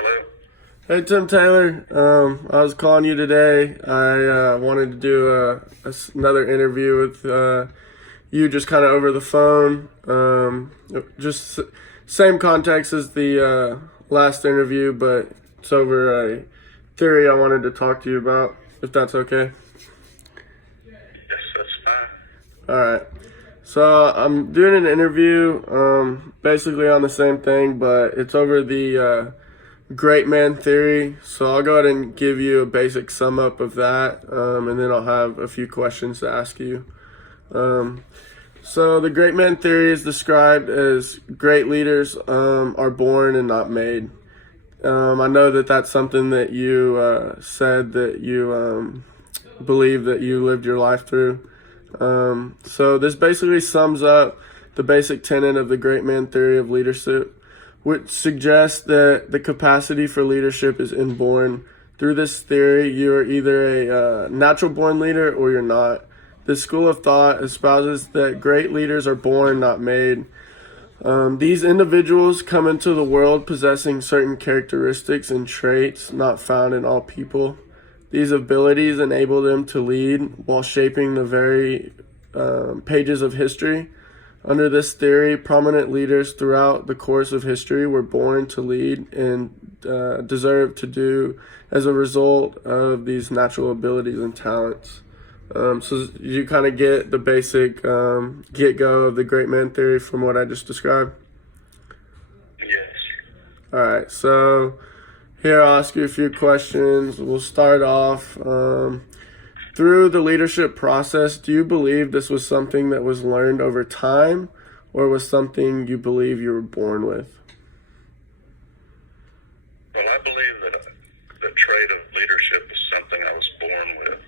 Hello. Hey Tim Taylor, I was calling you today. I wanted to do another interview with you, just kind of over the phone. Just same context as the last interview, but it's over a theory I wanted to talk to you about, if that's okay. Yes, that's fine. All right. So I'm doing an interview, basically on the same thing, but it's over the great man theory. So I'll go ahead and give you a basic sum up of that, and then I'll have a few questions to ask you. So the great man theory is described as great leaders are born and not made. I know that that's something that you said that you believe that you lived your life through. So this basically sums up the basic tenet of the great man theory of leadership, which suggests that the capacity for leadership is inborn. Through this theory, you are either a natural born leader or you're not. This school of thought espouses that great leaders are born, not made. These individuals come into the world possessing certain characteristics and traits not found in all people. These abilities enable them to lead while shaping the very pages of history. Under this theory, prominent leaders throughout the course of history were born to lead and deserve to do as a result of these natural abilities and talents. So you kind of get the basic get-go of the great man theory from what I just described? Yes. All right, so here I'll ask you a few questions. We'll start off. Through the leadership process, do you believe this was something that was learned over time, or was something you believe you were born with? Well, I believe that the trait of leadership is something I was born with.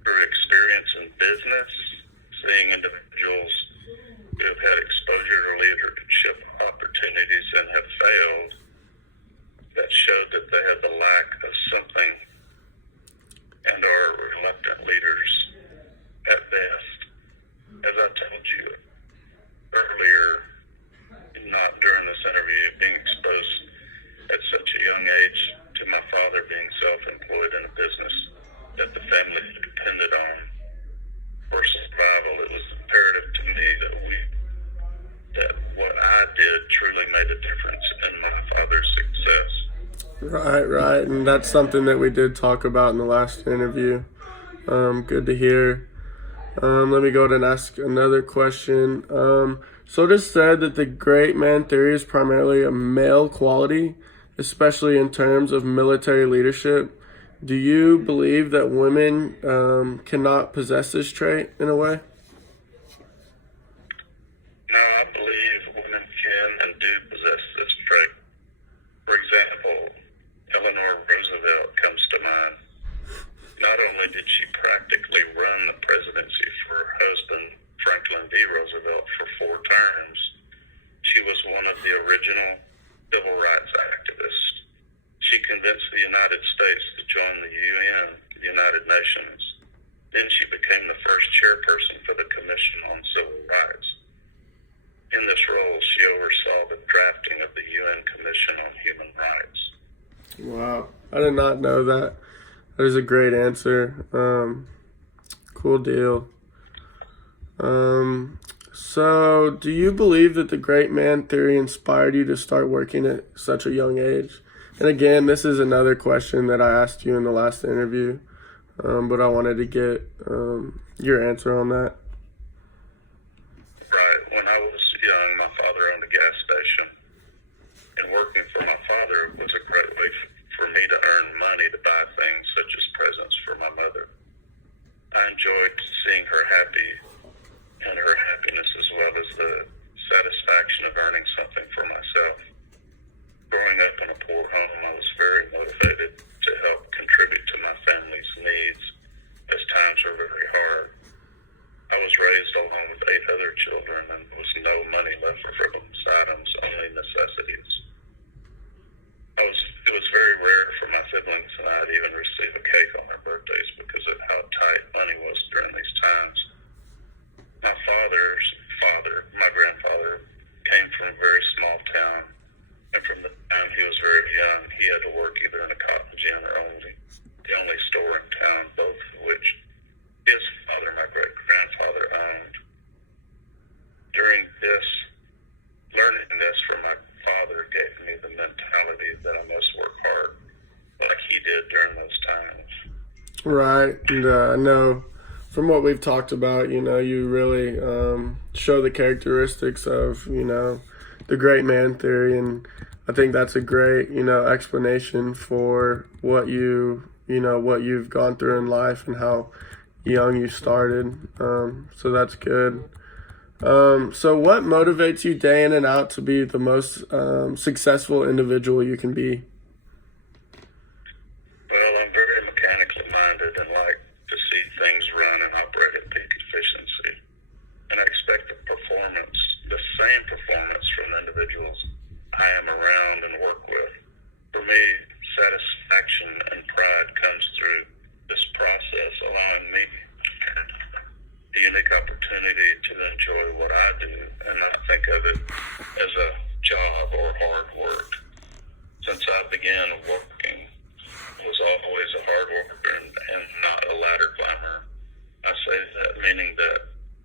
Through experience in business, seeing individuals who have had exposure to leadership opportunities and have failed, that showed that they had the lack of something and are reluctant leaders at best. As I told you earlier, not during this interview, being exposed at such a young age to my father being self-employed in a business that the family depended on for survival, it was imperative to me that what I did truly made a difference in my father's success. Right. And that's something that we did talk about in the last interview. Good to hear. Let me go ahead and ask another question. So it is said that the great man theory is primarily a male quality, especially in terms of military leadership. Do you believe that women cannot possess this trait in a way? No, I believe women can and do possess this trait. For example, Eleanor Roosevelt comes to mind. Not only did she practically run the presidency for her husband, Franklin D. Roosevelt, for 4 terms, she was one of the original civil rights activists. She convinced the United States to join the UN, the United Nations. Then she became the first chairperson for the Commission on Civil Rights. In this role, she oversaw the drafting of the UN Commission on Human Rights. Wow, I did not know that. That is a great answer. Cool deal. So, do you believe that the great man theory inspired you to start working at such a young age? And again, this is another question that I asked you in the last interview, but I wanted to get your answer on that. Right. When I was young, my father owned a gas station, and working for my father was a great way for me to earn money to buy things such as presents for my mother. I enjoyed seeing her happy and her happiness, as well as the satisfaction of earning something for myself. Growing up in a poor home, I was very motivated to help contribute to my family's needs as times were very hard. I was raised along with 8 other children, and there was no money left for frivolous items, only necessities. It was very rare for my siblings and I to even receive a cake on their birthdays because of how tight money was during these times. My father's father, my grandfather, came from a very small town, and from the time he was very young, Right. And I know from what we've talked about, you really show the characteristics of, the great man theory. And I think that's a great, explanation for what you've gone through in life and how young you started. So that's good. So what motivates you day in and out to be the most successful individual you can be? Well, I'm very mechanically minded and like to see things run and operate at peak efficiency. And I expect the same performance from the individuals I am around and work with. For me, satisfaction and pride comes through this process, allowing me the unique opportunity to enjoy what I do and not think of it as a job or hard work. Since I began working, I was always a hard worker and not a ladder climber. I say that meaning that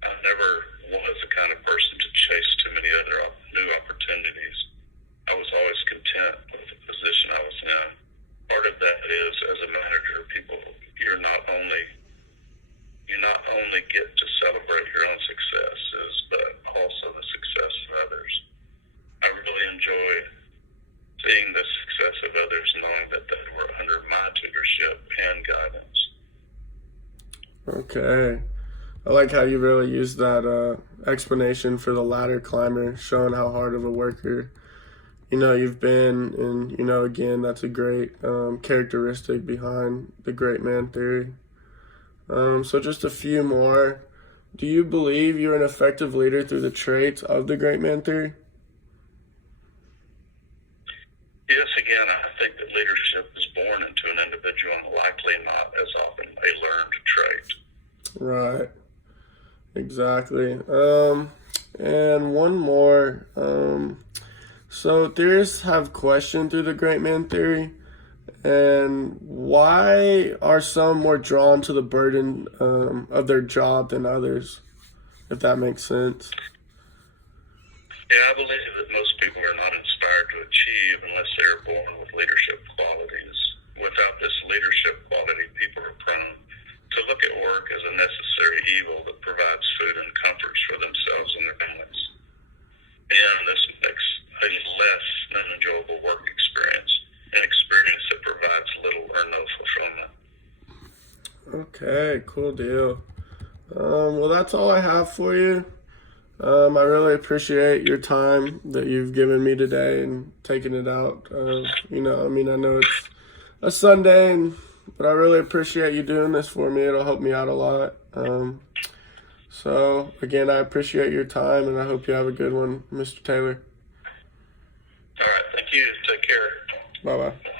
I never was the kind of person to chase too many other new opportunities. I was always content with the position I was in. Part of that is, as a manager, you not only get to celebrate your own successes, but also the success of others. I really enjoy seeing the success of others, knowing that they were under my tutorship and guidance. Okay. I like how you really use that explanation for the ladder climber, showing how hard of a worker you've been, and again, that's a great characteristic behind the great man theory. So just a few more. Do you believe you're an effective leader through the traits of the great man theory? Yes, again, I think that leadership is born into an individual and likely not as often a learned trait. Right. Exactly. And one more. So theorists have questioned through the great man theory, and why are some more drawn to the burden of their job than others, if that makes sense? Yeah, I believe that most people are not inspired to achieve unless they are born with leadership qualities. Without this leadership quality, people are prone to look at work as a necessary evil that provides food and comforts for themselves and their families. And this makes a less than enjoyable work experience, an experience that provides little or no fulfillment. Okay, cool deal. Well, that's all I have for you. I really appreciate your time that you've given me today and taking it out. I know it's a Sunday, but I really appreciate you doing this for me. It'll help me out a lot. So, again, I appreciate your time, and I hope you have a good one, Mr. Taylor. All right, thank you. Take care. Bye-bye.